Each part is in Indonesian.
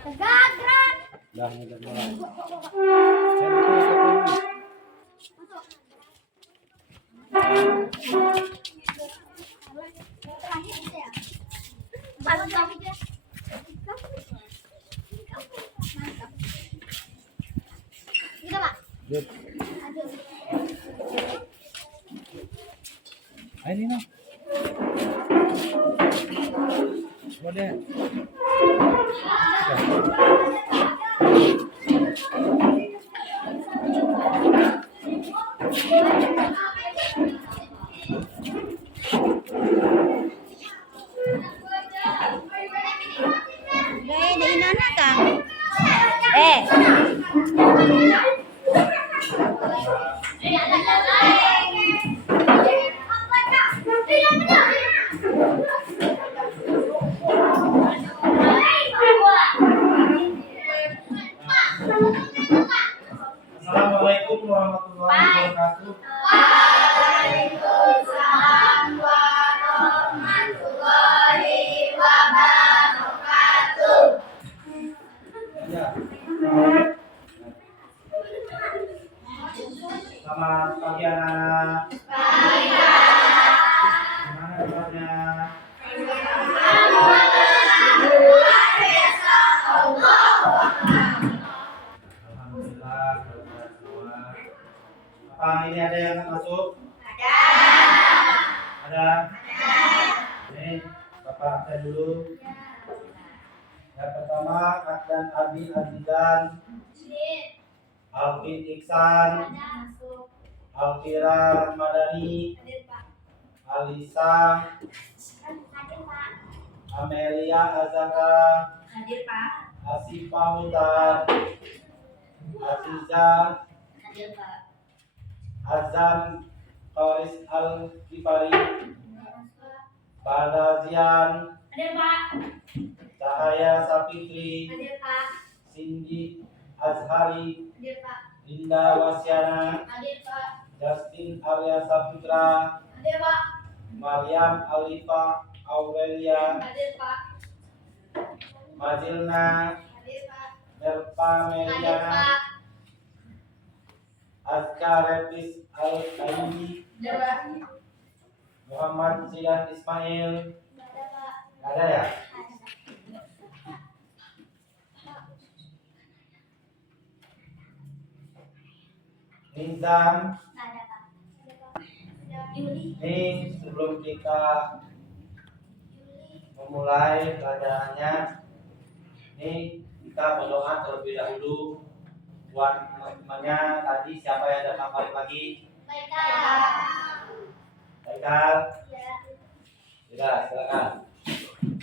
Gagrak. Dah mulai. Good. Ini no. Wadah. Gaya di inana kang. Assalamualaikum warahmatullahi wabarakatuh. Waalaikumsalam warahmatullahi wabarakatuh. Ya. Selamat pagi anak. Gimana kabarnya? Alhamdulillah semua. Apa ini ada yang masuk? Ada. Nih, Bapak saya dulu. Yang pertama, Adnan Abi Azizan, Alvin Iksan, Alfira Rahmadani, Alisa, Amelia Azara, Asifa Mutar, Aziza, Azam Qaris Al-Kifari, Balazian, Cahaya Sapitri, Cindy Azhari, Linda Wasyana, Justin Arya Saputra, Maryam Alifa Aurelia, Majilna, Merpa Meliana, Azka Repis Al-Aini, Muhammad Zidan Ismail. Ada ya? Nizam. Ini sebelum kita memulai pelajarannya, ini kita berdoa terlebih dahulu buat teman-temannya. Tadi siapa yang datang pagi-pagi? Baikal. Sudah, silakan. Silakan.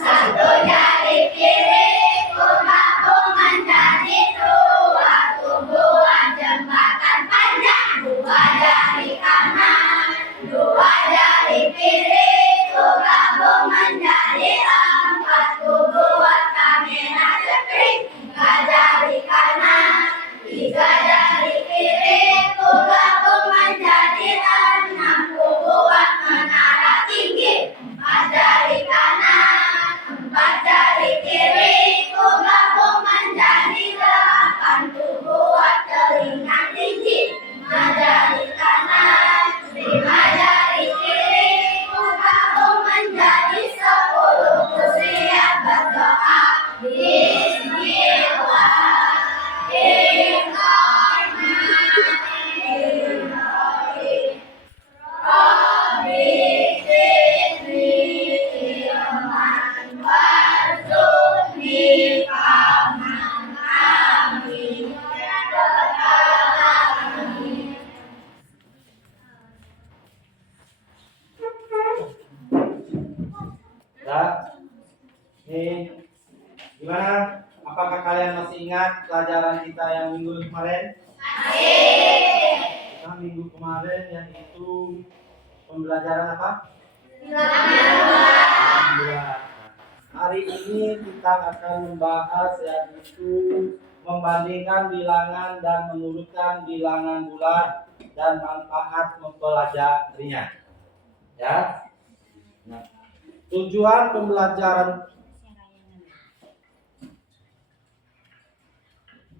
Satu jari kiri gabung menjadi dua, tumbuhan jembatan panjang. Dua jari kanan, dua jari kiri gabung menjadi empat, buat kamera sekring. Tiga jari kanan, tiga jari kiri gabung menjadi enam, buat menara tinggi. Empat jari kanan, empat jari kiri, gabung menjadi delapan, buat telinga tinggi. Lima jari kanan, lima jari kiri, gabung menjadi 10. Siap berdoa. Bismillahirrahmanirrahim. Rabbi zidni ilman warzuqni fahman. Amin ya rabbal alamin. Ya. Nih, gimana? Apakah kalian masih ingat pelajaran kita yang minggu kemarin? Nah, minggu kemarin yang itu pembelajaran apa? Bilangan. Hari ini kita akan membahas yaitu membandingkan bilangan dan menurutkan bilangan bulat dan manfaat mempelajarinya. Ya. Nah, tujuan pembelajaran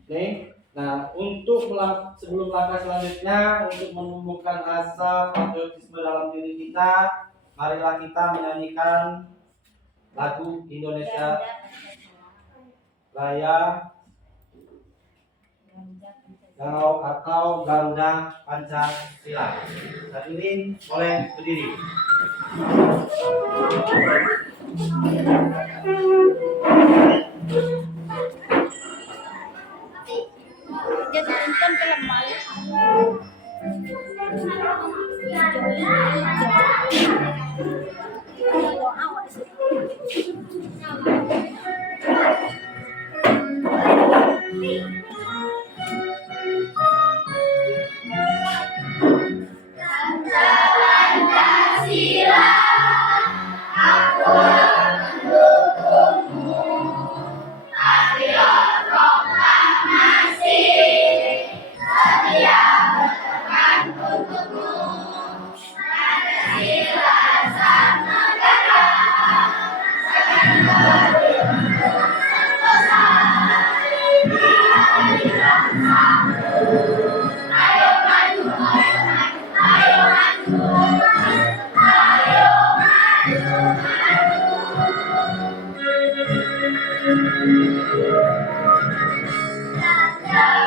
nih. Nah, sebelum langkah selanjutnya untuk menumbuhkan rasa patriotisme dalam diri kita, marilah kita menyanyikan lagu Indonesia Raya atau Garuda Pancasila. Hadirin boleh berdiri. Jadi nonton film malu. Pancasila, aku mendukungmu. Patriot proklamasi, setia berperan untukmu. Pancasila sang negara, jangan berdiri sentosa. Di bangsamu, ayo maju, ayo maju, ayo maju, ayo maju,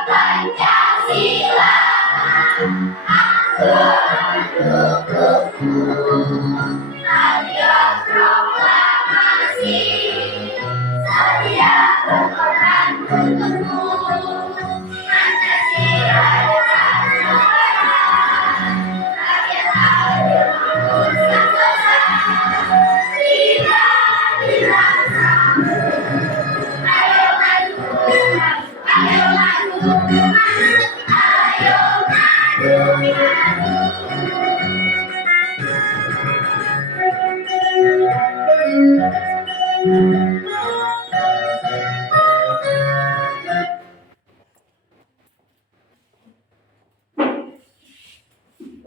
Pancasila, aku mendukungmu. Patriot proklamasi, setia berperan untukmu. Pancasila sang negara, rakyat adil makmur sentosa. Bila bangsamu, ayo maju, ayo maju, ayo maju.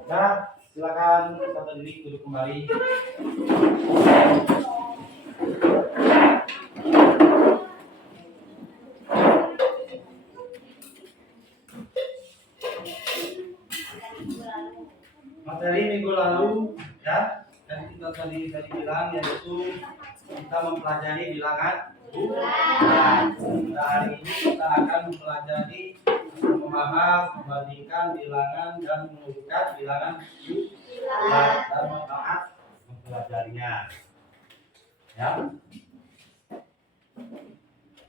Nah, silakan kita berdiri duduk kembali. Materi minggu lalu ya, dan kita tadi bilang yaitu kita mempelajari bilangan bulan. Pada hari ini kita akan mempelajari membahas, membandingkan bilangan dan menunjukkan bilangan bulan dan membahas mempelajarinya. Ya.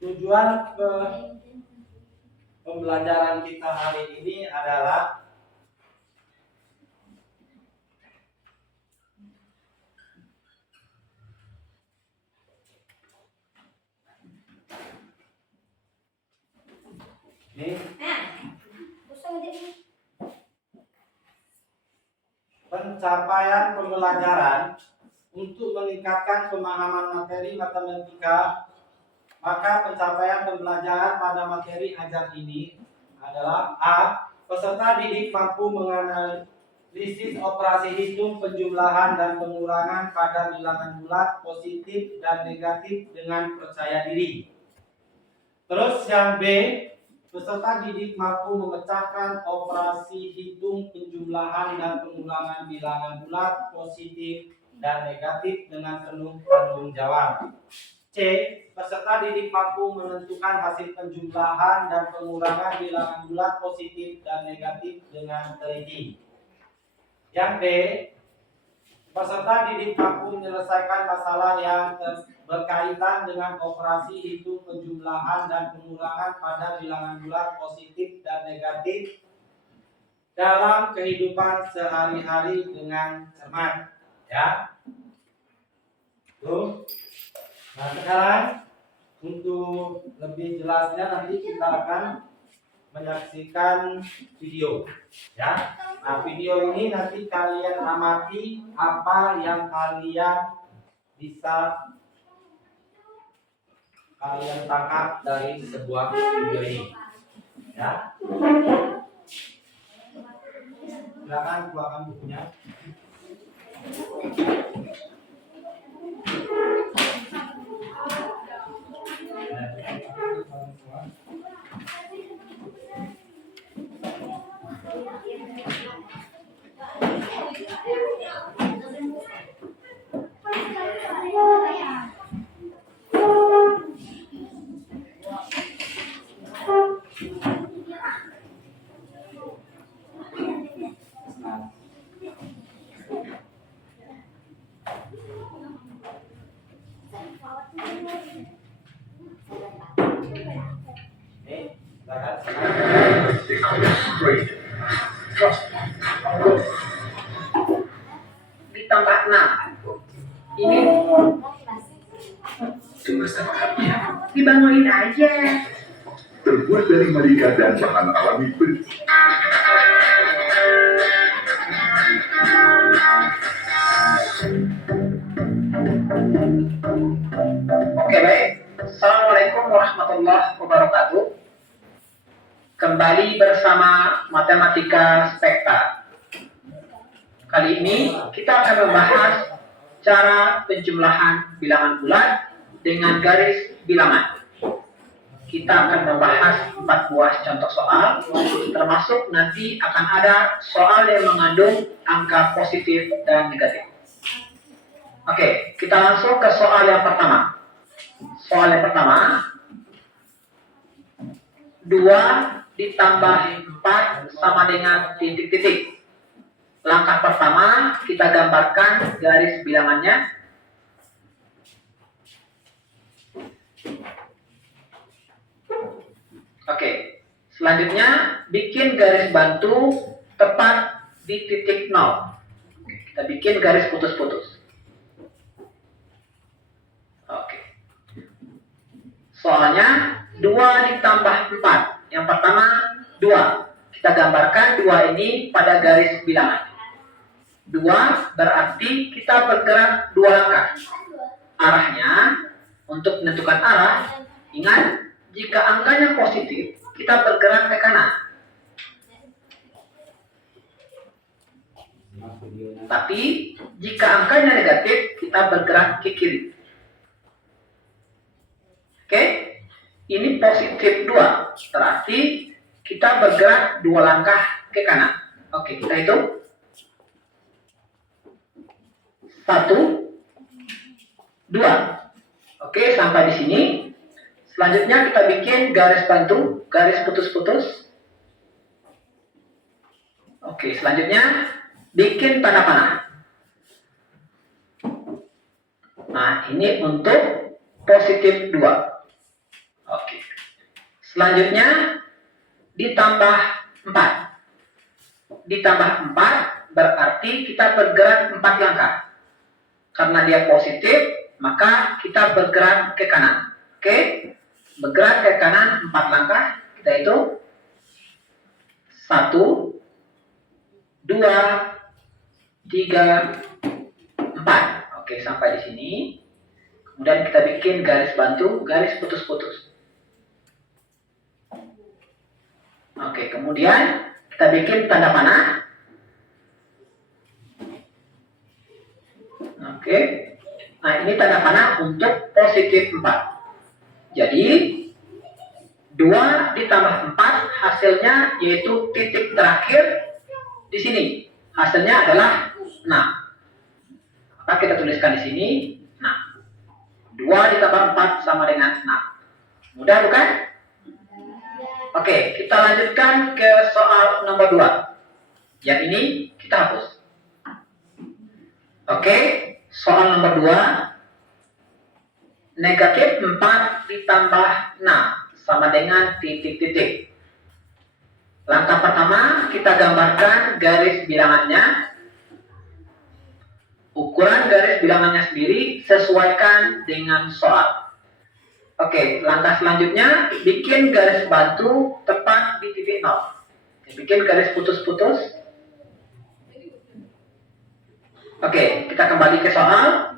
Tujuan pembelajaran kita hari ini adalah pencapaian pembelajaran untuk meningkatkan pemahaman materi matematika. Maka pencapaian pembelajaran pada materi ajar ini adalah A. Peserta didik mampu menganalisis operasi hitung, penjumlahan, dan pengurangan pada bilangan bulat positif dan negatif dengan percaya diri. Terus yang B. Peserta didik mampu memecahkan operasi hitung, penjumlahan, dan pengurangan bilangan bulat positif dan negatif dengan penuh tanggung jawab. C. Peserta didik mampu menentukan hasil penjumlahan dan pengurangan bilangan bulat positif dan negatif dengan teliti. Yang D. Peserta didik mampu menyelesaikan masalah yang berkaitan dengan operasi hitung, penjumlahan, dan pengurangan pada bilangan bulat positif dan negatif dalam kehidupan sehari-hari dengan cermat. Ya. Tuh. Nah, sekarang untuk lebih jelasnya nanti kita akan menyaksikan video. Ya. Nah, video ini nanti kalian amati apa yang bisa kalian tangkap dari sebuah video ini. Ya. Silakan keluarkan bukunya. Ditambah 6. Ini Cuma setengahnya. dibangunin aja. Terbuat dari marika dan bahan alami Oke, baik. Assalamualaikum warahmatullahi wabarakatuh. Kembali bersama Matematika Spekta. Kali ini kita akan membahas cara penjumlahan bilangan bulat dengan garis bilangan. Kita akan membahas 4 buah contoh soal, termasuk nanti akan ada soal yang mengandung angka positif dan negatif. Oke, kita langsung ke soal yang pertama. Soal yang pertama, 2 ditambah 4 sama dengan titik-titik. Langkah pertama, kita gambarkan garis bilangannya. Oke, selanjutnya bikin garis bantu tepat di titik 0. Kita bikin garis putus-putus. Oke. Soalnya 2 ditambah 4. Yang pertama 2. Kita gambarkan 2 ini pada garis bilangan. 2 berarti kita bergerak 2 langkah. Arahnya, untuk menentukan arah, ingat, jika angkanya positif, kita bergerak ke kanan. Tapi, jika angkanya negatif, kita bergerak ke kiri. Oke? Ini positif 2, berarti kita bergerak 2 langkah ke kanan. Oke, kita hitung. 1, 2. Oke, sampai di sini. Selanjutnya kita bikin garis bantu, garis putus-putus. Oke, selanjutnya bikin tanda panah. Nah, ini untuk positif 2. Oke. Selanjutnya ditambah 4. Ditambah 4 berarti kita bergerak 4 langkah. Karena dia positif, maka kita bergerak ke kanan. Oke? Bergerak ke kanan 4 langkah. Kita hitung. 1, 2, 3, 4. Oke, sampai di sini. Kemudian kita bikin garis bantu, garis putus-putus. Oke, kemudian kita bikin tanda panah. Oke. Nah, ini tanda panah untuk positif 4. Jadi 2 ditambah 4 hasilnya yaitu titik terakhir di sini. Hasilnya adalah 6. Maka kita tuliskan di sini 6. 2 ditambah 4 sama dengan 6. Mudah bukan? Oke, kita lanjutkan ke soal nomor 2. Yang ini kita hapus. Oke, soal nomor 2. Negatif 4 ditambah 6 sama dengan titik-titik. Langkah pertama, kita gambarkan garis bilangannya. Ukuran garis bilangannya sendiri sesuaikan dengan soal. Oke, langkah selanjutnya, bikin garis bantu tepat di titik 0. Bikin garis putus-putus. Oke, kita kembali ke soal.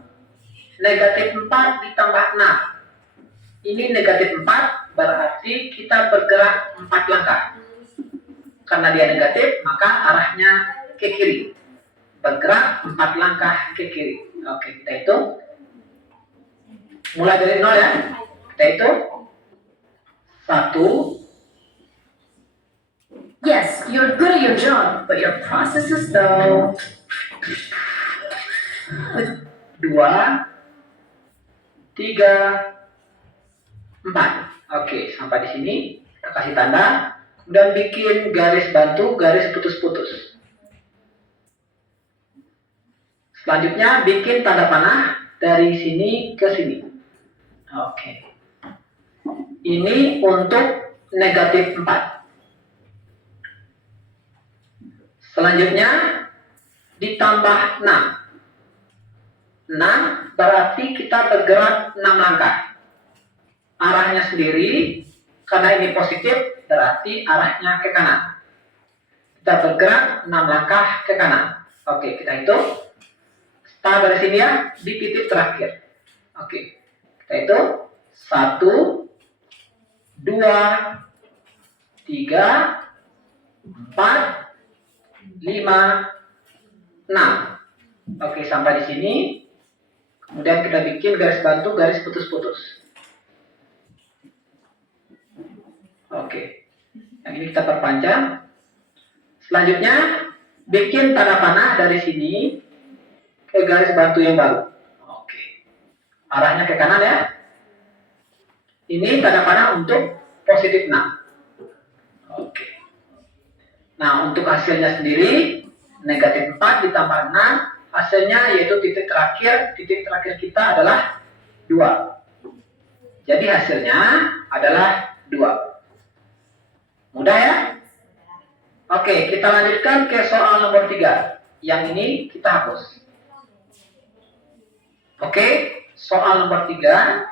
Negatif 4 ditambah 6. Ini negatif 4 berarti kita bergerak 4 langkah. Karena dia negatif, maka arahnya ke kiri. Bergerak 4 langkah ke kiri. Oke, kita hitung. Mulai dari 0 ya. Kita hitung. 1. Yes, you're good at your job, but your process is slow. 2, 3, 4. Oke, sampai di sini kita kasih tanda dan bikin garis bantu, garis putus-putus. Selanjutnya bikin tanda panah dari sini ke sini. Oke. Ini untuk negatif 4. Selanjutnya ditambah 6. 6 berarti kita bergerak 6 langkah. Arahnya sendiri, karena ini positif, berarti arahnya ke kanan. Kita bergerak 6 langkah ke kanan. Oke, kita hitung. Start dari sini ya, di titik terakhir. Oke, kita hitung. 1, 2, 3, 4, 5, 6. Oke, sampai di sini. Kemudian kita bikin garis bantu, garis putus-putus. Oke, yang ini kita perpanjang. Selanjutnya, bikin tanda panah dari sini ke garis bantu yang baru. Oke, arahnya ke kanan ya. Ini tanda panah untuk positif 6. Oke. Nah, untuk hasilnya sendiri, negatif 4 ditambah 6, hasilnya yaitu titik terakhir kita adalah 2. Jadi hasilnya adalah 2. Mudah ya? Oke, kita lanjutkan ke soal nomor 3. Yang ini kita hapus. Oke, soal nomor 3.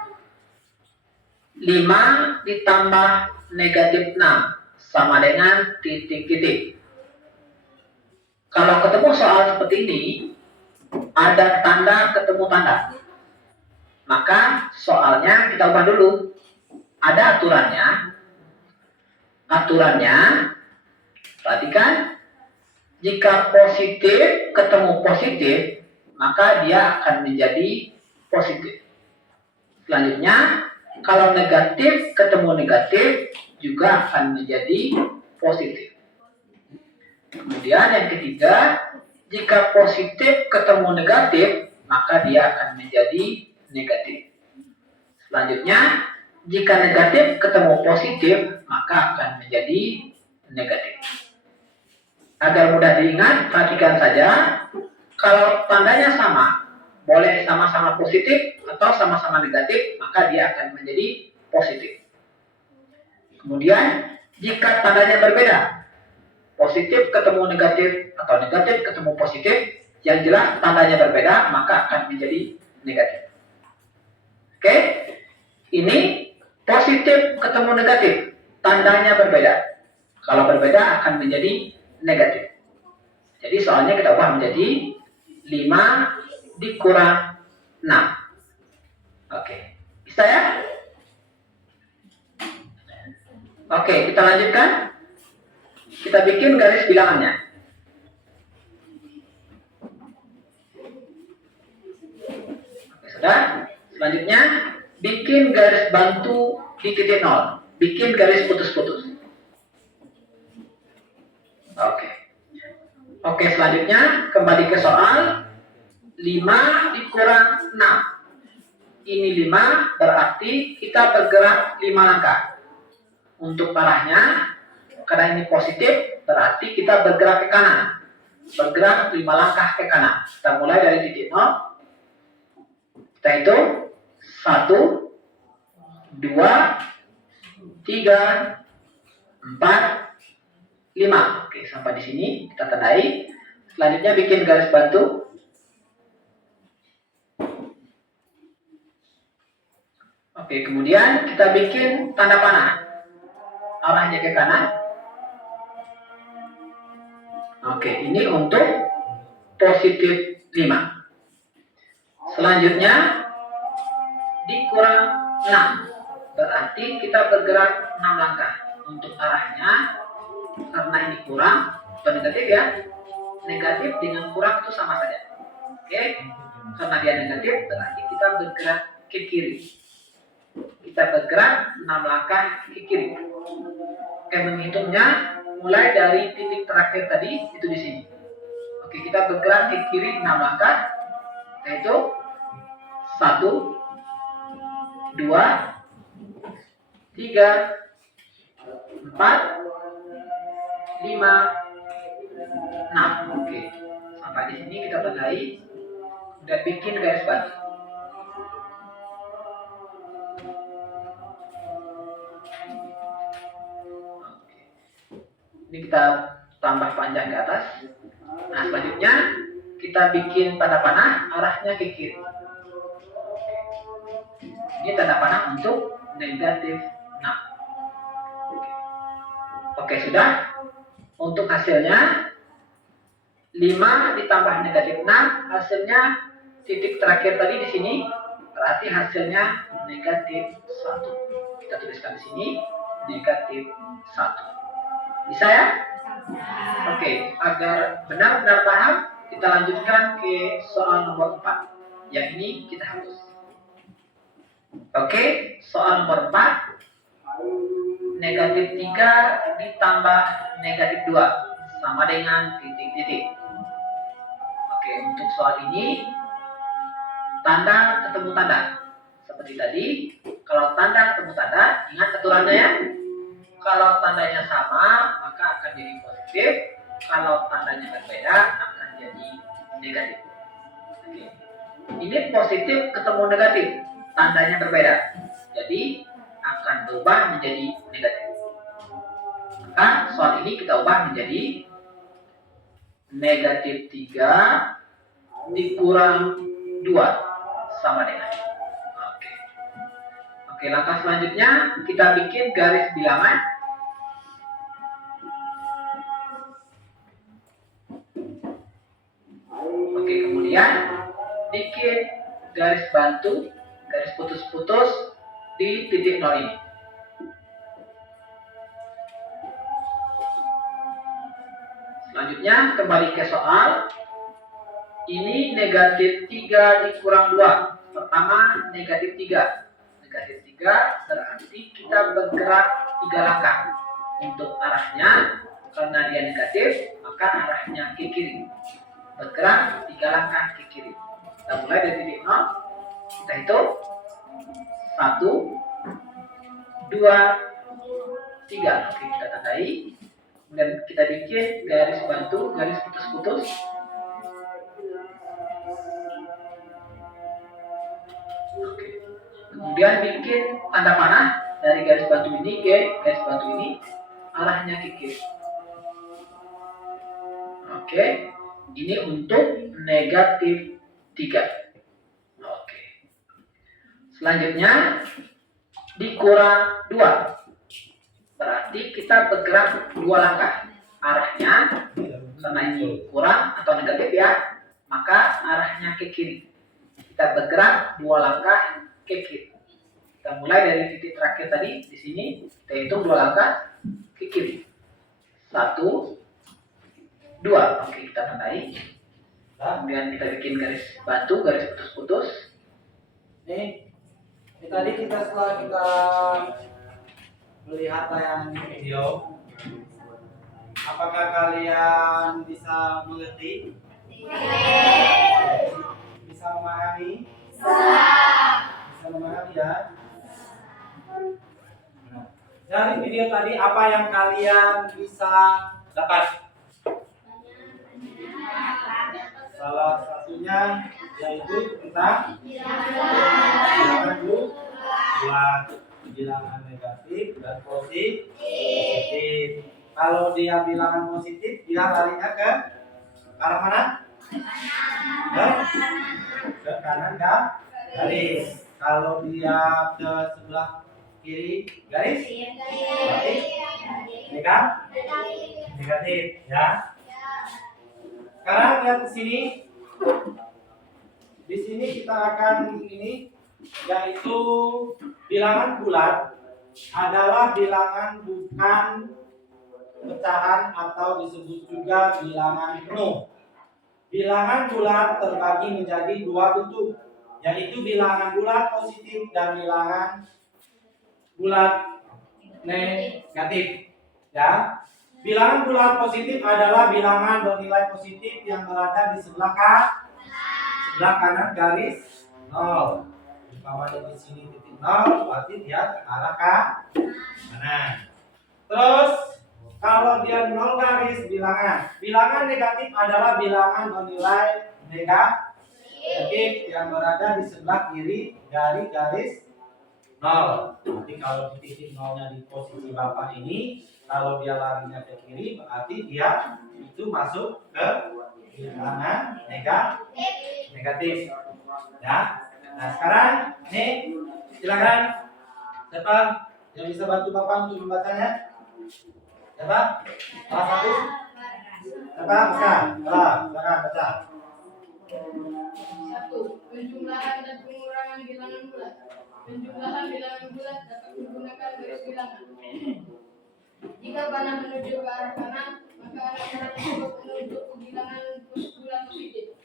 5 ditambah negatif 6 sama dengan titik-titik. Kalau ketemu soal seperti ini, ada tanda ketemu tanda. Maka soalnya kita ubah dulu. Ada aturannya. Aturannya, perhatikan, jika positif ketemu positif, maka dia akan menjadi positif. Selanjutnya, kalau negatif ketemu negatif, juga akan menjadi positif. Kemudian yang ketiga, jika positif ketemu negatif, maka dia akan menjadi negatif. Selanjutnya, jika negatif ketemu positif, maka akan menjadi negatif. Agar mudah diingat, perhatikan saja, kalau tandanya sama, boleh sama-sama positif atau sama-sama negatif, maka dia akan menjadi positif. Kemudian, jika tandanya berbeda, positif ketemu negatif atau negatif ketemu positif, yang jelas tandanya berbeda, maka akan menjadi negatif. Oke, ini positif ketemu negatif, tandanya berbeda. Kalau berbeda akan menjadi negatif. Jadi soalnya kita ubah menjadi 5 dikurang 6. Oke, bisa ya? Oke, kita lanjutkan. Kita bikin garis bilangannya. Oke, sudah. Selanjutnya, bikin garis bantu di titik 0. Bikin garis putus-putus. Oke. Oke, selanjutnya kembali ke soal. 5 dikurang 6. Ini 5 berarti kita bergerak 5 langkah. Untuk arahnya, karena ini positif, berarti kita bergerak ke kanan. Bergerak 5 langkah ke kanan. Kita mulai dari titik 0. Kita hitung. 1, 2, 3, 4, 5. Oke, sampai di sini kita tandai. Selanjutnya bikin garis bantu. Oke, kemudian kita bikin tanda panah. Arahnya ke kanan. Oke, ini untuk positif 5. Selanjutnya dikurang 6. Berarti kita bergerak 6 langkah. Untuk arahnya, karena ini kurang, atau negatif ya, negatif dengan kurang itu sama saja. Oke, karena dia negatif berarti kita bergerak ke kiri. Kita bergerak 6 langkah ke kiri. Oke, menghitungnya mulai dari titik terakhir tadi itu di sini. Oke, kita bergerak ke kiri 6 langkah, yaitu 1, 2, 3, 4, 5, 6. Oke, sampai di sini kita tandai dan bikin garis batu. Ini kita tambah panjang ke atas. Nah, selanjutnya kita bikin tanda panah arahnya ke kiri. Ini tanda panah untuk negatif 6. Oke, sudah. Untuk hasilnya 5 ditambah negatif 6, hasilnya titik terakhir tadi di sini, berarti hasilnya negatif 1. Kita tuliskan di sini negatif 1. Bisa ya? Oke, agar benar-benar paham, kita lanjutkan ke soal nomor 4. Yang ini kita hapus. Oke, soal nomor 4. Negatif 3 ditambah negatif 2 sama dengan titik-titik. Oke, untuk soal ini tanda ketemu tanda. Seperti tadi, kalau tanda ketemu tanda, ingat aturannya ya. Kalau tandanya sama, maka akan jadi positif. Kalau tandanya berbeda, akan jadi negatif. Oke. Ini positif ketemu negatif, tandanya berbeda. Jadi akan berubah menjadi negatif. Maka soal ini kita ubah menjadi negatif 3 dikurang 2 sama dengan. Oke, langkah selanjutnya kita bikin garis bilangan. Oke, kemudian bikin garis bantu, garis putus-putus di titik 0 ini. Selanjutnya kembali ke soal. Ini negatif 3 dikurang 2. Pertama negatif 3. Negatif 3 berarti kita bergerak 3 langkah. Untuk arahnya, karena dia negatif, maka arahnya ke kiri. Bergerak 3 langkah ke kiri. Kita mulai dari titik 0. Kita hitung 1, 2, 3. Oke, kita tandai. Kemudian kita bikin garis bantu, garis putus-putus. Oke. Kemudian bikin tanda panah dari garis bantu ini ke garis bantu ini, arahnya ke kiri. Oke. Ini untuk negatif 3. Oke. Selanjutnya dikurang 2. Berarti kita bergerak 2 langkah. Arahnya, karena ini kurang atau negatif ya, maka arahnya ke kiri. Kita bergerak 2 langkah ke kiri. Kita mulai dari titik terakhir tadi di sini, kita hitung 2 langkah ke kiri. 1, 2. Oke, kita tandai. Kemudian kita bikin garis batu, garis putus-putus. Nih, ini tadi setelah kita melihat tayangan video, apakah kalian bisa mengerti? Bisa memahami? Bisa memahami ya? Nah, dari video tadi apa yang kalian bisa dapat? Salah satunya yaitu tentang bilangan bulat, bilangan negatif dan positif. Kalau dia bilangan positif, dia larinya ke arah mana? Ke kanan kan? Garis. Kalau dia ke sebelah kiri garis, berarti negatif ya. Sekarang lihat ke sini. Di sini kita akan ini, yaitu bilangan bulat adalah bilangan bukan pecahan atau disebut juga bilangan penuh. bilangan bulat terbagi menjadi dua bentuk, yaitu bilangan bulat positif dan bilangan bulat negatif. Ya, bilangan bulat positif adalah bilangan bernilai positif yang berada di sebelah kanan garis 0. Umpamanya di sini titik 0, berarti dia ke arah kanan. Terus kalau dia 0 garis bilangan negatif adalah bilangan bernilai negatif yang berada di sebelah kiri dari garis 0. Jadi kalau di titik 0-nya di posisi Bapak ini, kalau dia larinya ke kiri, berarti dia itu masuk ke bilangan negatif. Ya. Nah sekarang nih silakan siapa yang bisa bantu Bapak untuk membacanya? Siapa? Salah satu? Siapa? Silakan baca. 1. Penjumlahan dan pengurangan bilangan bulat. Penjumlahan bilangan bulat dapat menggunakan garis bilangan. Jika panah menuju ke arah kanan, maka arah panah tersebut menuju ke bilangan bulat positif.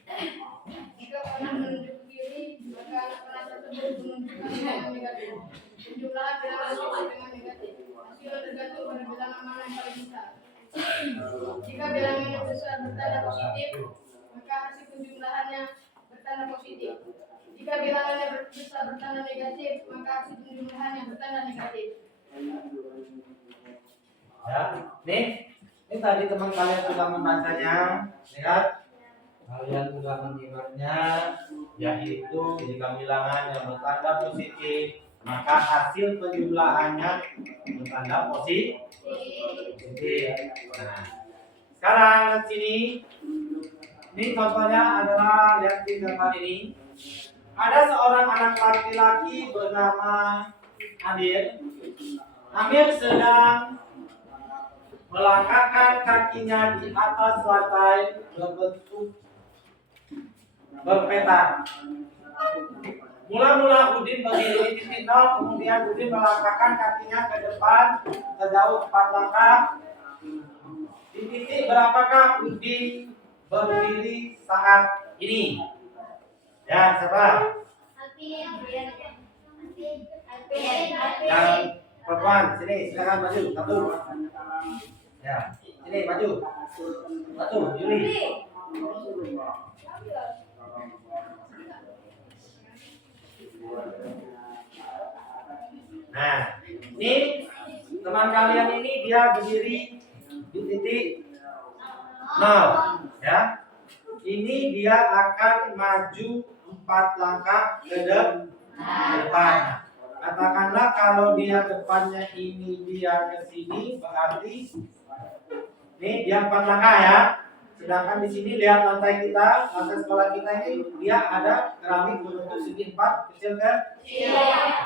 Jika panah menuju ke kiri, maka arah panah tersebut menunjukkan bilangan negatif. Penjumlahan bilangan positif dengan negatif. Hasil tergantung pada bilangan mana yang paling besar. Jika bilangan yang besar bertanda positif, maka hasil penjumlahannya bertanda positif. Jika bilangannya besar bertanda negatif, maka hasil penjumlahannya bertanda negatif. Ya, ini tadi teman kalian sudah membacanya, lihat. Kalian sudah menyimaknya, yaitu jika bilangan yang bertanda positif, maka hasil penjumlahannya bertanda positif. Nah, sekarang sini, ini contohnya adalah lihat di gambar ini. Ada seorang anak laki-laki bernama Amir. Amir sedang melangkahkan kakinya di atas lantai berbentuk berpetak. Mula-mula Udin berdiri di titik 0, kemudian Udin melangkahkan kakinya ke depan sejauh 4 langkah. Di titik berapakah Udin berdiri saat ini? Ya, siapa? Yang perempuan, sini silakan maju. Satu. Ya, sini maju. Satu, Juli. Nah, ini teman kalian ini dia berdiri di titik 0, ya. Ini dia akan maju 4 langkah ke depan. Katakanlah kalau dia depannya ini dia ke sini, berarti ini dia 4 langkah ya. Sedangkan di sini lihat lantai kita, lantai sekolah kita ini dia ada keramik berbentuk segi 4, kecil ke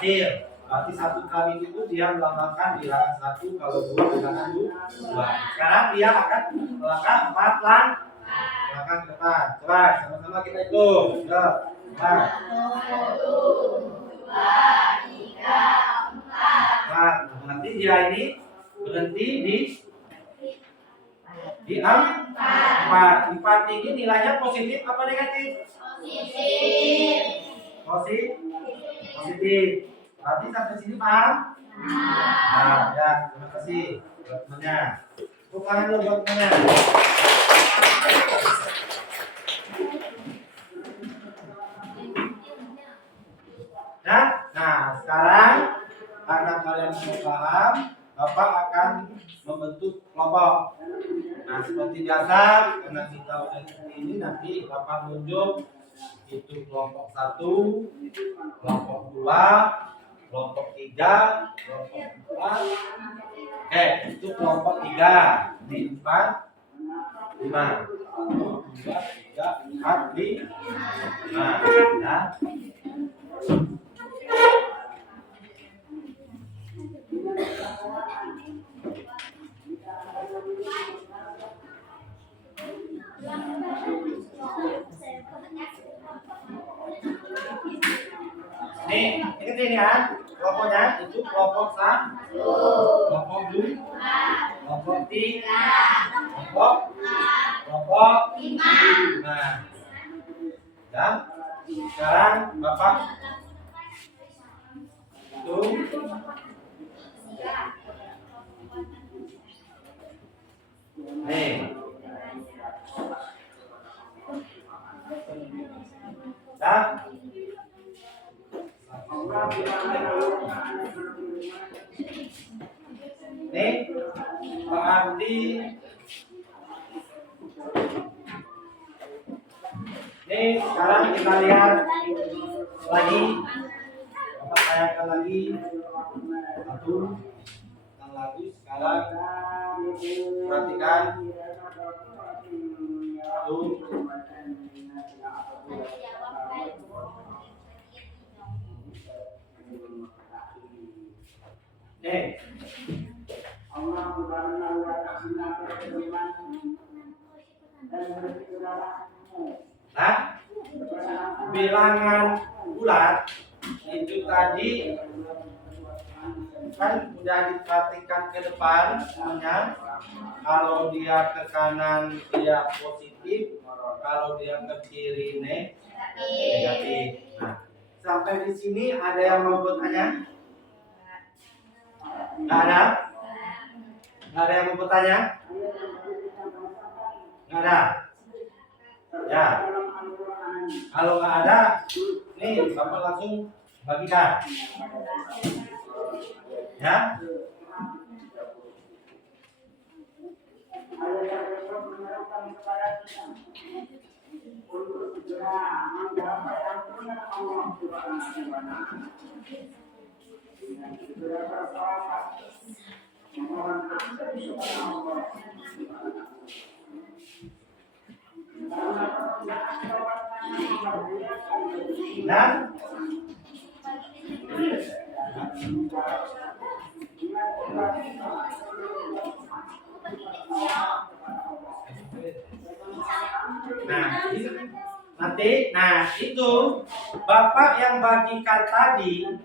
kecil. Berarti satu keramik itu dia melangkahkan bilangan 1, kalau 2 bilangan 2. Sekarang dia akan melangkah 4 langkah ke depan. Coba sama-sama kita hitung. Ya. 1, 2, 3, 4. Nanti dia ini berhenti di 4. 4 ini nilainya positif apa negatif? Positif. Berarti sampai sini paham? Nah, ya, terima kasih buat temannya. Bukan dulu buat temannya. Nah, sekarang karena kalian sudah paham, Bapak akan membentuk kelompok. Nah, seperti biasa, karena kita udah seperti ini, nanti Bapak tunjuk itu kelompok 1, kelompok 2, kelompok 3, kelompok 4. Oke, itu kelompok 3. Ini 4, 5. 1, 2, 3, 4, 5. Ya. Ini sini nih ya. Kelompoknya itu kelompok kelompok kelompok kelompok 5. Nah, dan sekarang Bapak hitung. Nih. Dah. Nih, berarti nih sekarang kita lihat lagi. Bapak tanyakan lagi satu yang lagi sekarang perhatikan satu. Nah, bilangan bulat itu tadi kan udah diperhatikan ke depan semuanya. Kalau dia ke kanan dia positif, kalau dia ke kiri negatif. Nah, sampai di sini ada yang mau bertanya? Nggak ada? Nggak ada yang mau bertanya? Nggak ada? Ya. Kalau nggak ada, nih Bapak langsung bagikan. Ya. Dan nah itu Bapak yang bagikan tadi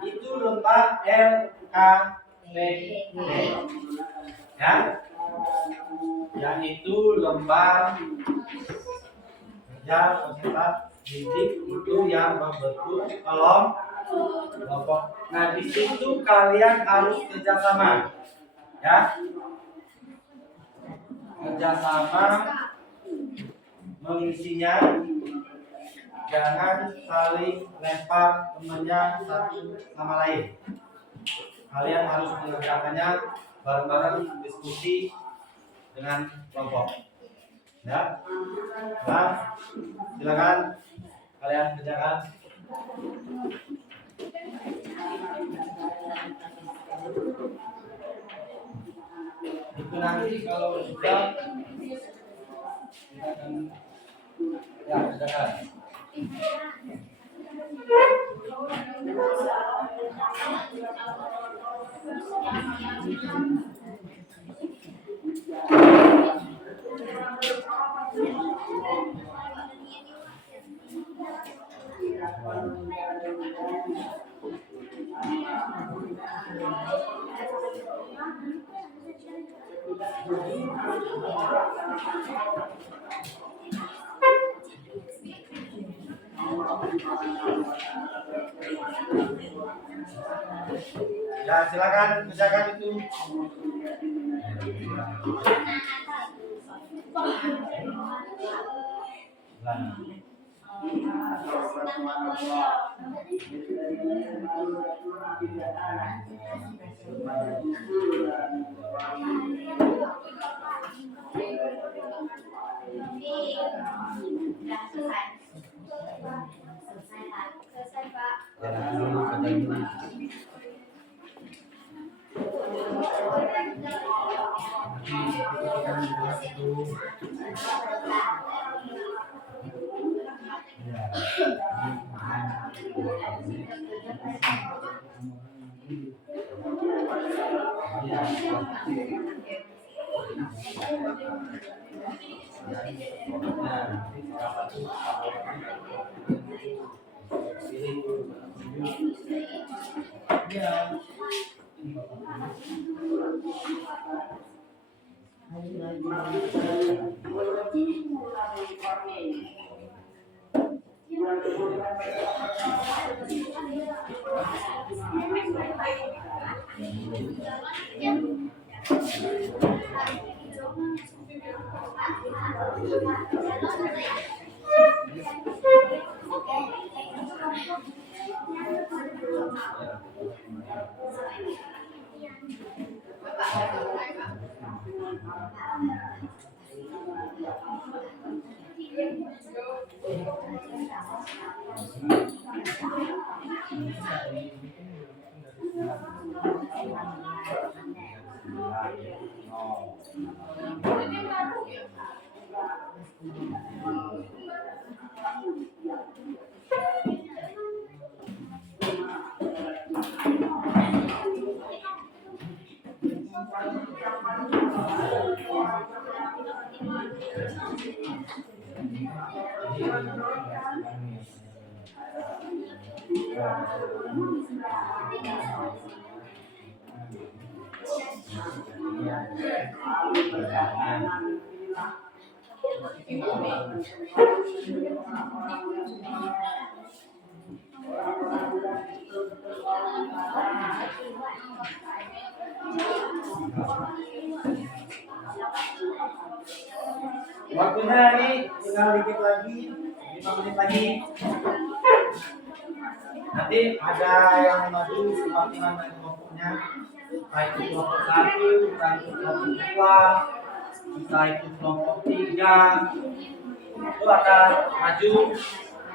itu lembar LKPD ya, yaitu lembar kerja peserta didik itu yang berbentuk kelompok. Nah di situ kalian harus kerjasama ya, kerjasama mengisinya, jangan saling lempar temannya satu sama lain. Kalian harus mengerjakannya bareng-bareng, diskusi dengan kelompok. Ya, nah, silakan kalian kerjakan. Itu nanti kalau sudah kita akan ya kerjakan. Ya silakan kerjakan itu. Selesai, Pak. Ya. Waktunya ini tinggal dikit lagi, 5 menit lagi. Nanti ada yang maju kebaktian dari kelompoknya, entah itu kelompok 1, entah itu kelompok 2, entah itu kelompok 3, itu akan maju,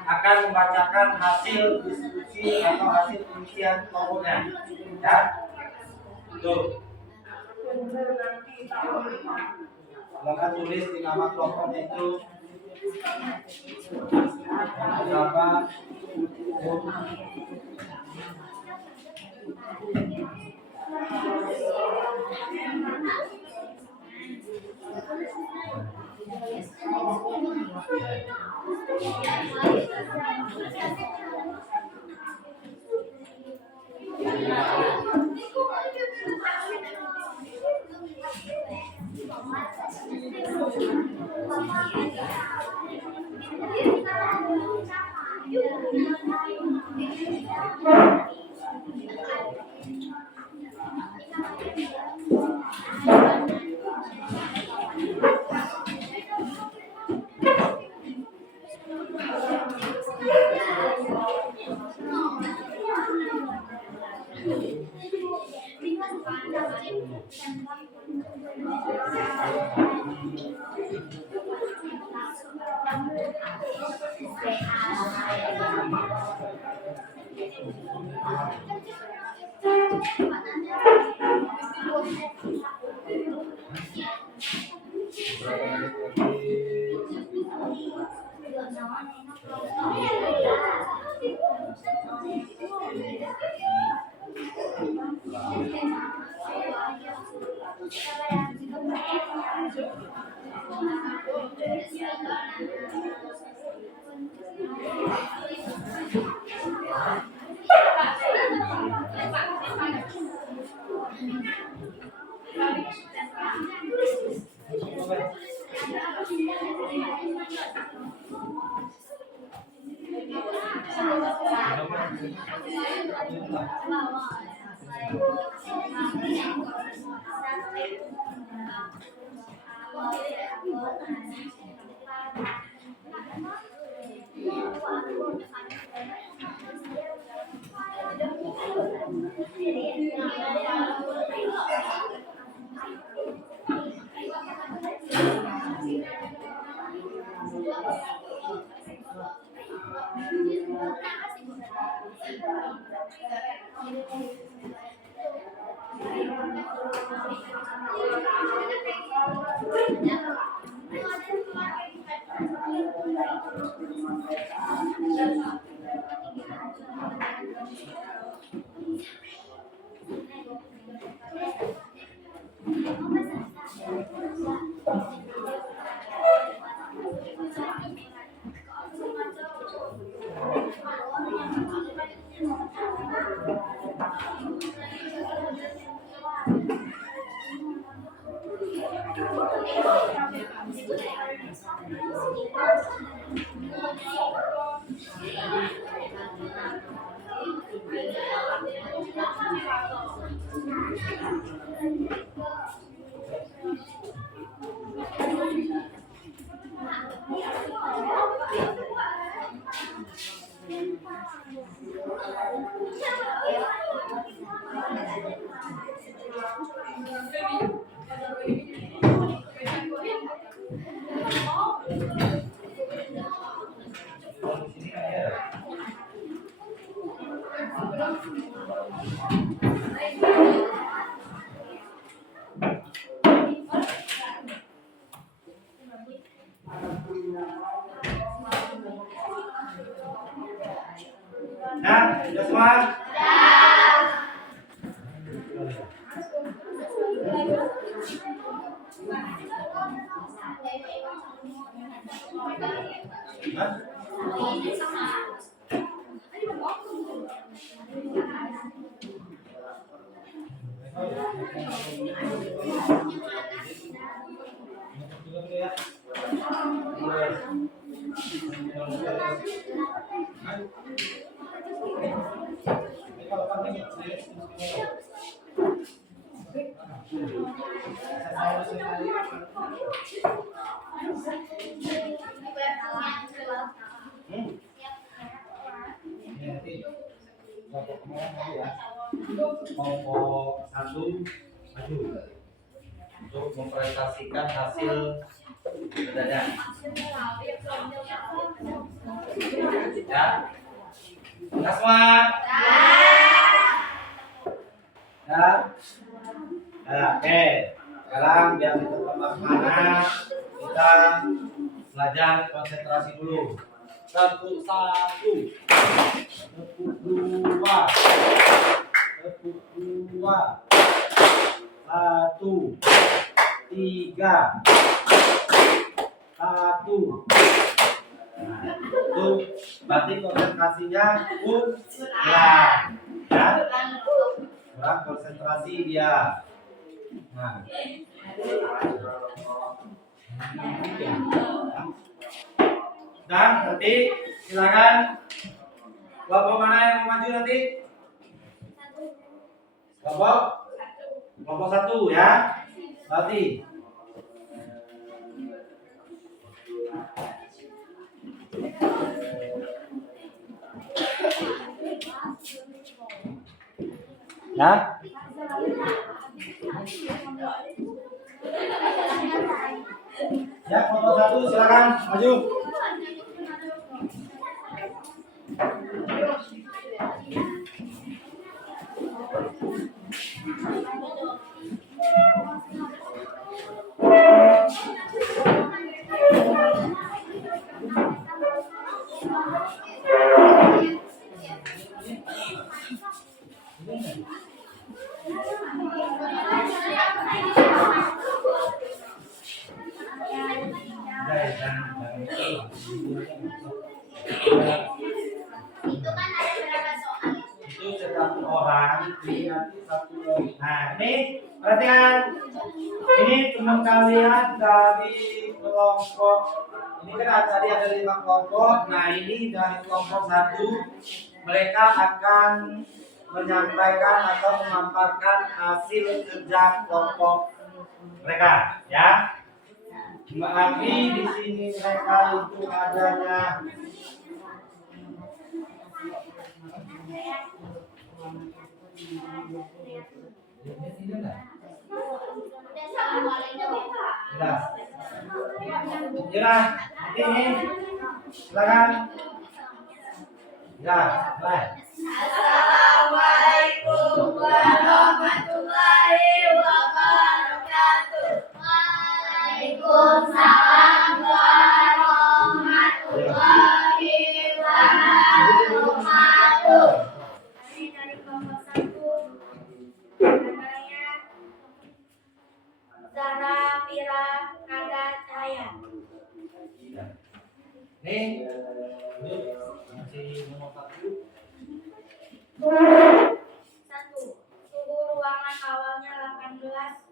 akan membacakan hasil diskusi atau hasil pengisian kelompoknya. Ya, tuh. Silakan tulis di nama kelompoknya itu berapa. Nah, sudah semua? Hah? Kelompok 1 maju untuk mempresentasikan hasil belajar. Ya, kita semua. Ya. Oke. Sekarang biar kita tambah semangat, kita belajar konsentrasi dulu. Tepuk 1, tepuk 2, tepuk 2, 1, 3, 1. Nah, itu berarti konsentrasinya kurang, ya? Kurang konsentrasi dia. Nah, dan nanti silakan kelompok mana yang mau maju nanti? Kelompok 1 ya. Berarti ya. Ya, kelompok 1 silakan maju. Itu setiap orang nanti satu. Nah, ini perhatikan. Ini teman kalian dari kelompok. Ini kan tadi ada 5 kelompok. Nah, ini dari kelompok 1. Mereka akan menyampaikan atau memaparkan hasil kerja kelompok mereka, ya. Mbak Abi di sini mereka itu adanya Jira, ini silakan. Ya, baik. Assalamualaikum warahmatullahi wabarakatuh. Waalaikumsalam warahmatullahi wabarakatuh. Ini dari kelompok 1 namanya Zara Pira Naga Cahaya. Nih, masih nomor 1. 1. Suhu ruangan awalnya 18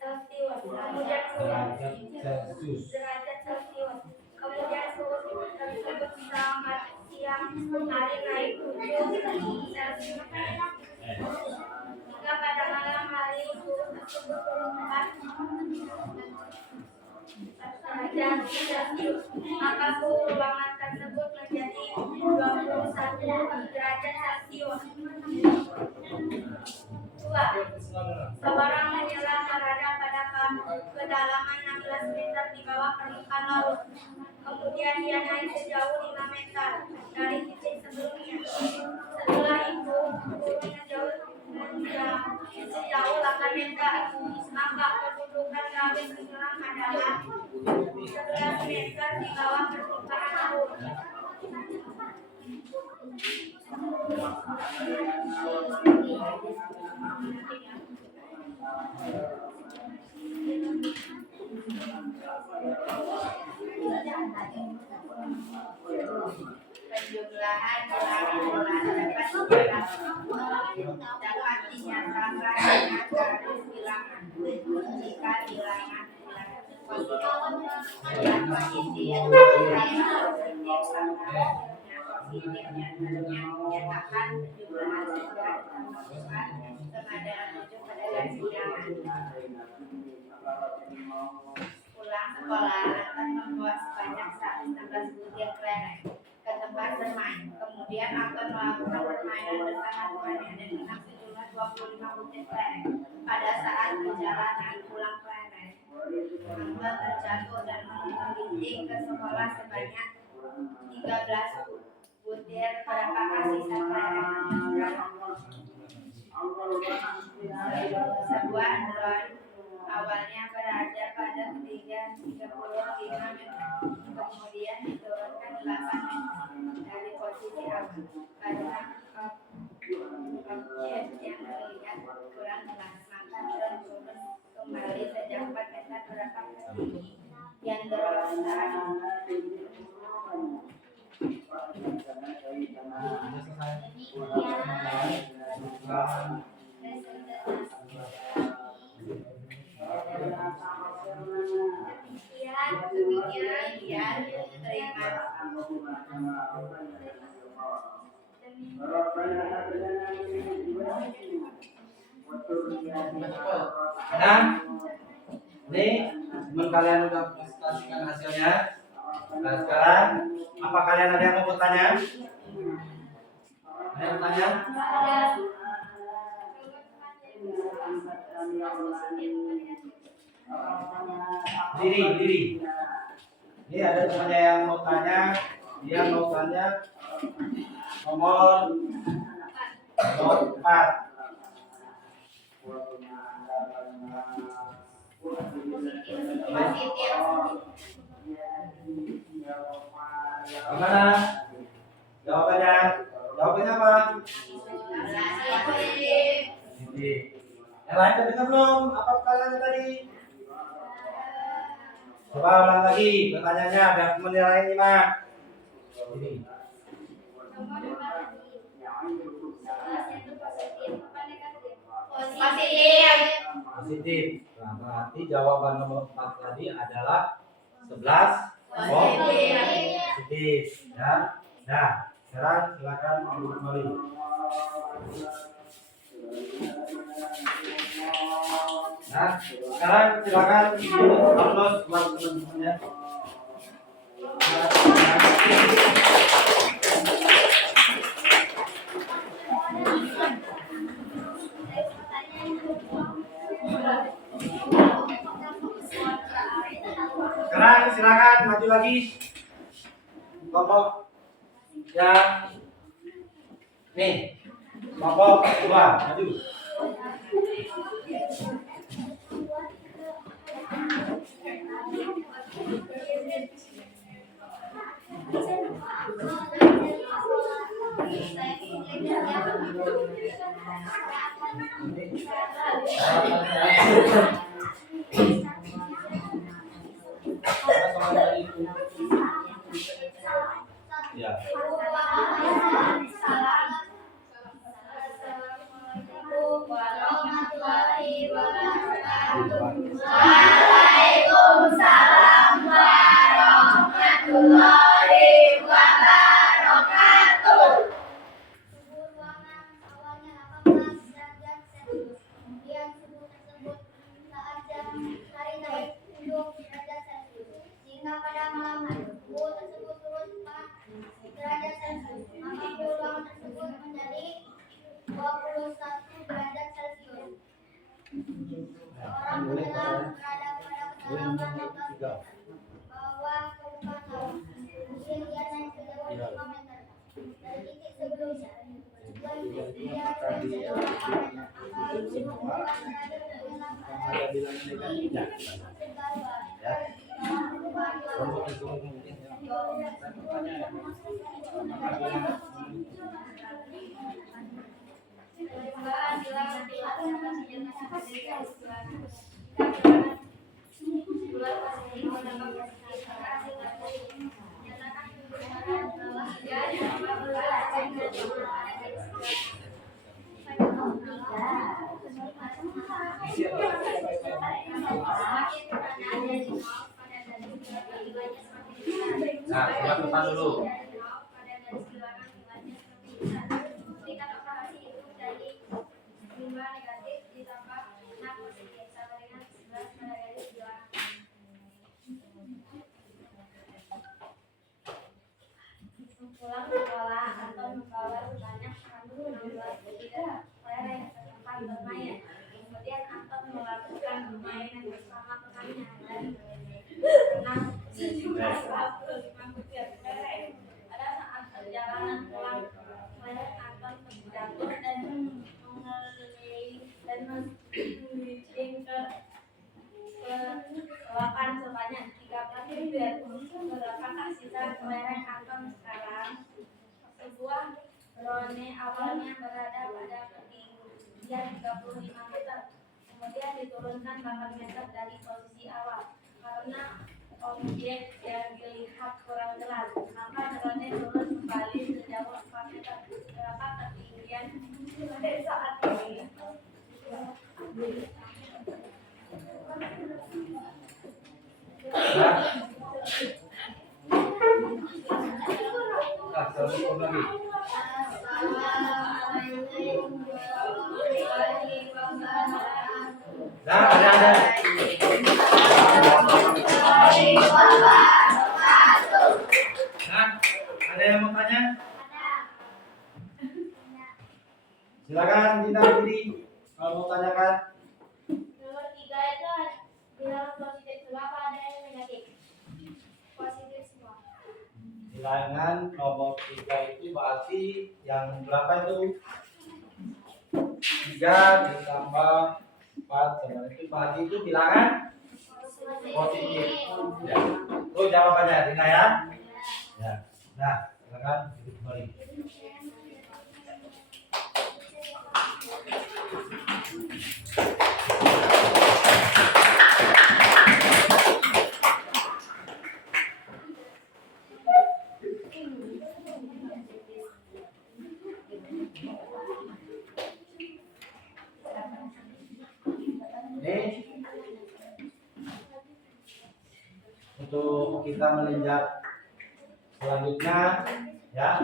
Celcius. Kemudian derajat Celcius. Kemudian suhu tersebut selamat siang hari naik 7 Celcius. Hingga pada malam hari suhu tersebut turun 4 derajat Celcius, maka suhu ruangan tersebut menjadi 21 derajat Celcius. 2. Seorang menyelam berada pada kedalaman 16 meter di bawah permukaan laut. Kemudian ia naik sejauh 5 meter dari titik sebelumnya. Setelah itu turun sejauh 8 meter. Maka kedudukan garis penyelam adalah 11 meter di bawah permukaan laut. Penjumlahan dapat dinyatakan dengan garis bilangan jika bilangan posisi yang positifnya dinyatakan penjumlahan sudah ditemukan senada rujuk pada garis bilangan. Pulang sekolah akan membawa sebanyak 116 butir kelereng ke tempat bermain. Kemudian akan melakukan permainan bersama temannya dan menang sejumlah 25 butir kelereng. Pada saat perjalanan pulang kelereng, Angga terjatuh dan menggunting ke sekolah sebanyak 13 butir. Berapakah sisa kelereng? Sebuah drone awalnya berada pada ketinggian 35 meter, kemudian diturunkan 8 meter dari posisi awal karena objek yang terlihat kurang jelas. Maka drone turun kembali sejauh 4 meter. Berapa ketinggian yang terasa? Demikian, terima Nah, ini teman kalian udah presentasikan hasilnya. Nah, sekarang apa kalian ada yang mau bertanya? Ada yang bertanya? Diri. Ini ada temannya yang mau tanya. Dia mau tanya nomor 4. Gimana? Jawabannya? Jawabannya apa? Yang lain udah dengar belum? Apa pertanyaannya tadi? Coba ulang lagi pertanyaannya biar menilai ini mah. Ini. Positif. Nah, berarti jawaban nomor 4 tadi adalah 11 positif. Ya. Nah, sekarang silakan duduk kembali. Nah, sekarang silakan upload buat teman-temannya. Sekarang silakan maju lagi. Kelompok yang nih, kelompok 2 maju. Ya. Waalaikumsalam warahmatullahi wabarakatuh. Suhu ruangan awalnya 18 derajat Celcius. Kemudian suhu tersebut saat jam hari naik 20 derajat Celcius. Sehingga pada Nah, coba depan dulu. Tingkat operasi itu dari jumlah negatif ditambah 6 positif sama dengan 11 pada garis bilangan. Pulang sekolah atau membawa banyak 16 tidak lereng ke tempat bermain. Kemudian Anton melakukan permainan bersama temannya dan berenang sejumlah 150 lereng. Pada saat perjalanan pulang lereng Anton terjatuh dan mengeliling ke selokan sebanyak 13 bibir. Berapakah sisa lereng Anton sekarang? Sebuah drone awalnya berada pada ketinggian 35 meter, kemudian diturunkan 8 meter dari posisi awal. Karena objek yang dilihat kurang jelas, maka drone turun kembali sejauh 4 meter. Berapa ketinggian saat ini? Nah, assalamualaikum lagi. Nah, ada. Nah, ada yang mau tanya? Silakan bintang diri kalau mau tanyakan. Nomor 3 itu bilangan positif semua apa ada yang negatif? Positif semua. Bilangan nomor 3 itu berarti yang berapa itu? 3 ditambah 4 sama itu berarti itu bilangan positif. Ya. Itu jawabannya Rina ya. Ya. Nah, silakan duduk kembali. Ini untuk kita meninjak selanjutnya ya,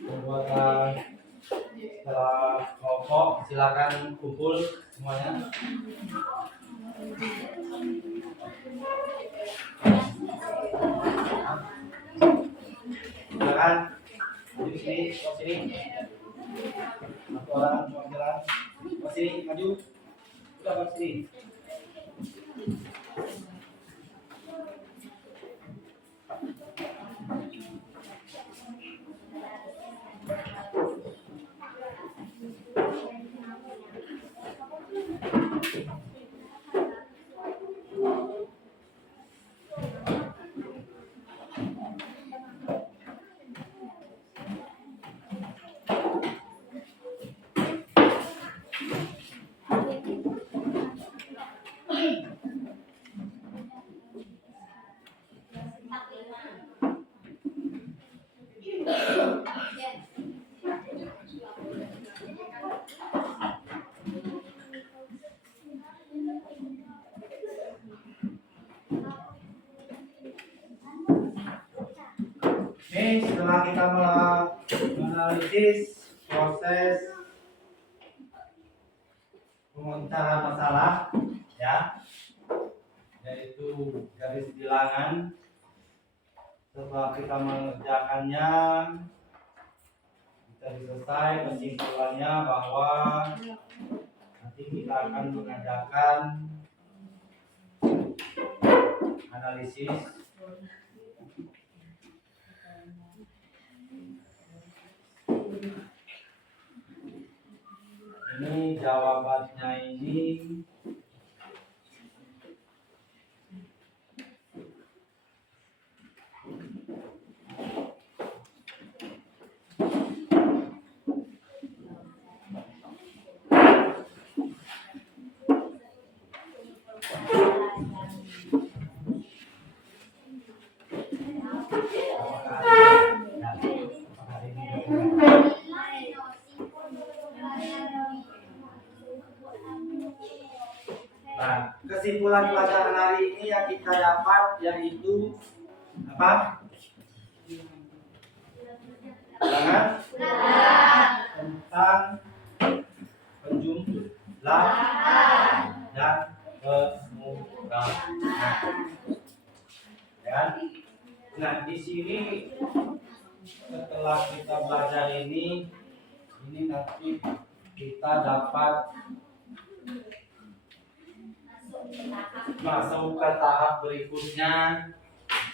pembuatan setelah kelompok silakan kumpul semuanya. Silakan maju sini, ke sini. Satu orang perwakilan ke sini, maju. Sudah ke sini. Ini setelah kita menganalisis proses pemecahan masalah ya, yaitu garis bilangan. Setelah kita mengerjakannya, kita selesai, kesimpulannya bahwa nanti kita akan mengadakan analisis ini. Jawabannya ini kesimpulan pelajaran hari ini yang kita dapat yaitu apa? Bilangan tentang penjumlahan dan pengurangan. Ya. Nah, di sini setelah kita belajar ini nanti kita dapat masuk ke tahap berikutnya.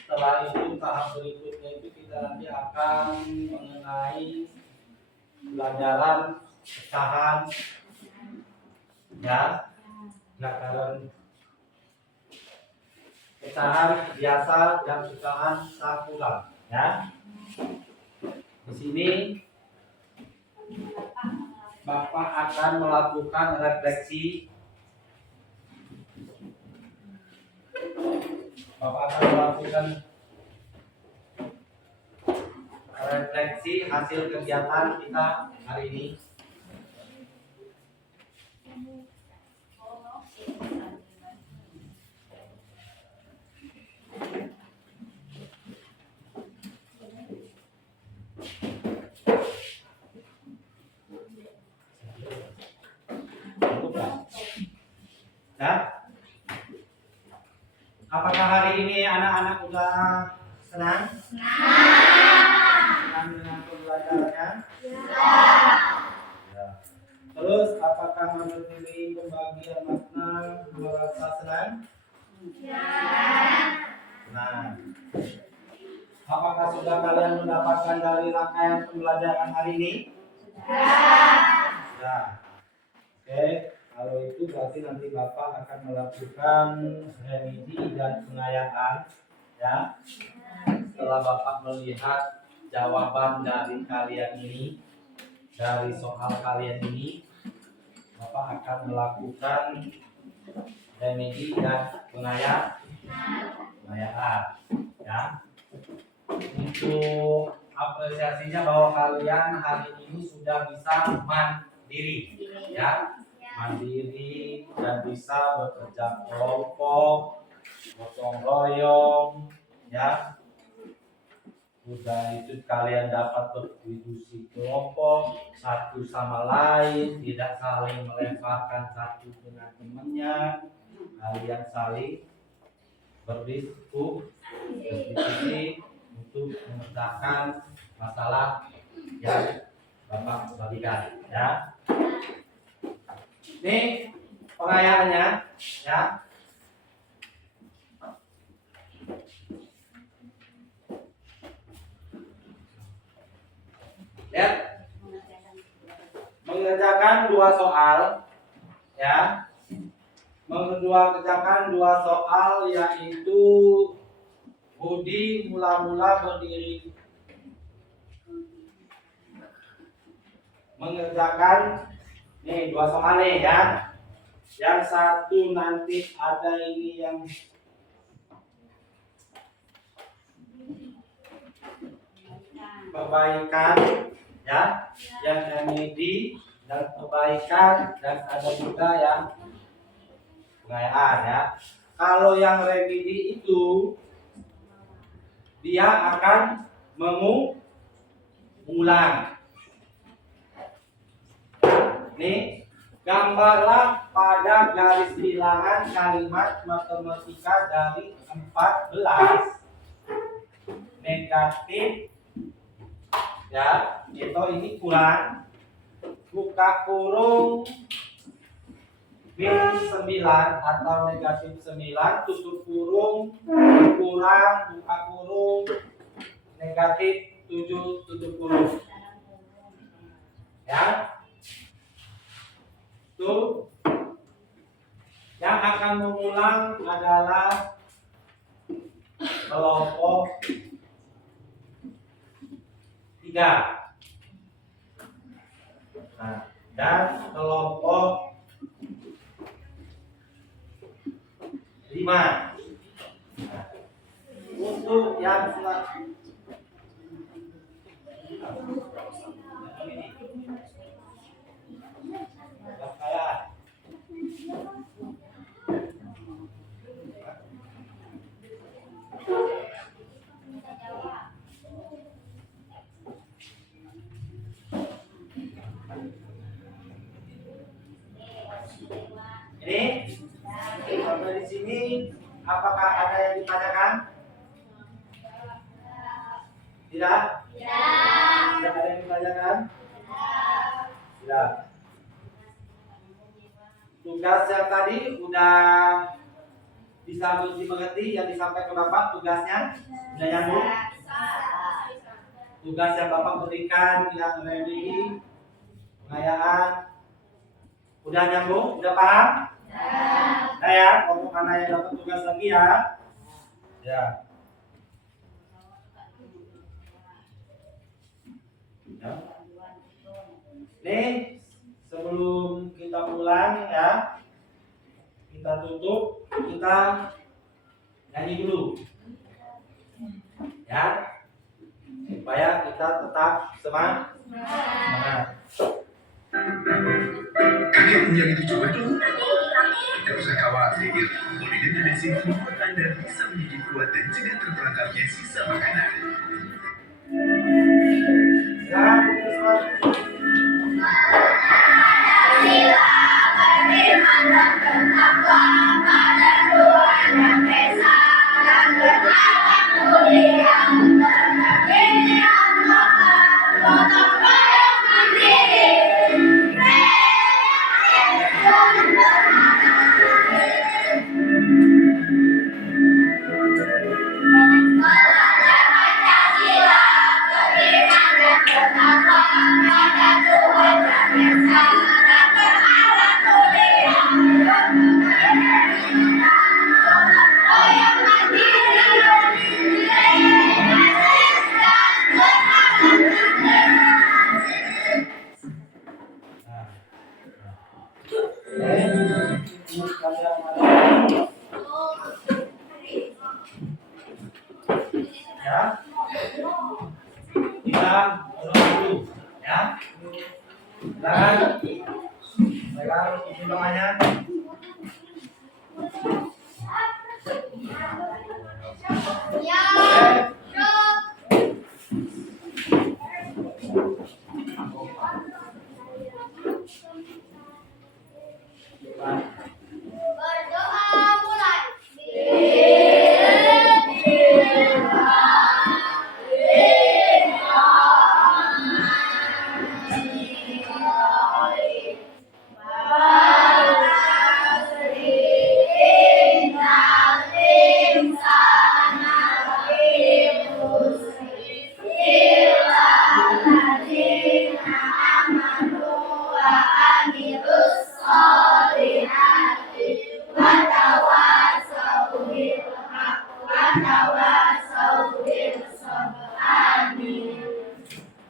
Setelah itu tahap berikutnya itu kita nanti akan mengenai pelajaran pecahan ya, pecahan biasa dan pecahan sakulan ya. Di sini Bapak akan melakukan refleksi. Bapak akan melakukan refleksi hasil kegiatan kita hari ini. Ya. Apakah hari ini anak-anak sudah senang? Senang dengan pembelajarannya? Ya. Terus apakah materi pembagian makna merasa senang? Nah, apakah sudah kalian mendapatkan dari rangkaian pembelajaran hari ini? Ya. Oke. Kalau itu berarti nanti Bapak akan melakukan remedi dan pengayaan ya. Setelah Bapak melihat jawaban dari kalian ini, dari soal kalian ini, Bapak akan melakukan remedi dan pengayaan ya. Untuk apresiasinya bahwa kalian hari ini sudah bisa mandiri ya. Mandiri dan bisa bekerja kelompok, gotong royong, ya. Udah itu kalian dapat berdiskusi kelompok satu sama lain, tidak saling melemparkan satu dengan temannya. Kalian saling berdiskusi untuk memecahkan masalah yang Bapak bagikan, ya. Ini pengayaannya ya. Lihat. Mengerjakan dua soal ya. Mengerjakan dua soal yaitu Budi mula-mula berdiri. Mengerjakan nih dua soal nih ya. Yang satu nanti ada ini yang perbaikan ya, yang remedi dan perbaikan, dan ada juga yang pengayaan ya. Kalau yang remedi itu dia akan mengulang. Nih, gambarlah pada garis bilangan kalimat matematika dari 14 negatif ya, itu ini kurang, buka kurung min 9 atau negatif 9, tutup kurung, kurang, buka kurung, negatif 7, tutup kurung ya. Tuh, yang akan mengulang adalah kelompok 3. Nah, dan kelompok 5. Nah, untuk yang yang ditanyakan? Tidak? Tidak ada yang ditanyakan? Tidak. Tugas yang tadi udah bisa dimengerti yang disampaikan Bapak tugasnya? Sudah nyambung? Tugas yang Bapak berikan yang remedi, pengayaan, udah nyambung? Udah paham? Nah ya, untuk anak yang dapat tugas lagi ya. Ya. Ya. Nih, sebelum kita pulang ya, kita tutup, kita nyanyi dulu. Ya. Supaya kita tetap semangat. Kakekmu yang itu juga dong. Gak usah khawatir, Poliden dan Enzim membuat Anda bisa menjadi kuat dan cegah terperangkapnya sisa makanan. Silakan, Puspa. Ya, kita ulang dulu ya. Dan pegang pertimbangannya. Berdoa mulai.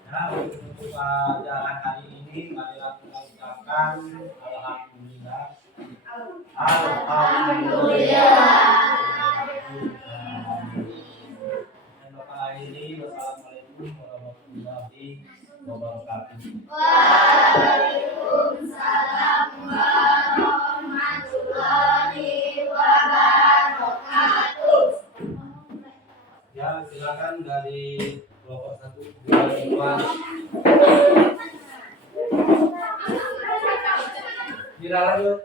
Ya, untuk pelajaran hari ini marilah kita ucapkan alhamdulillah. Dan Bapak akhiri, wassalamualaikum warahmatullahi wabarakatuh. Waalaikumsalam warahmatullahi wabarakatuh. Ya, silakan dari kelompok 1 2 5. Bila lanjut.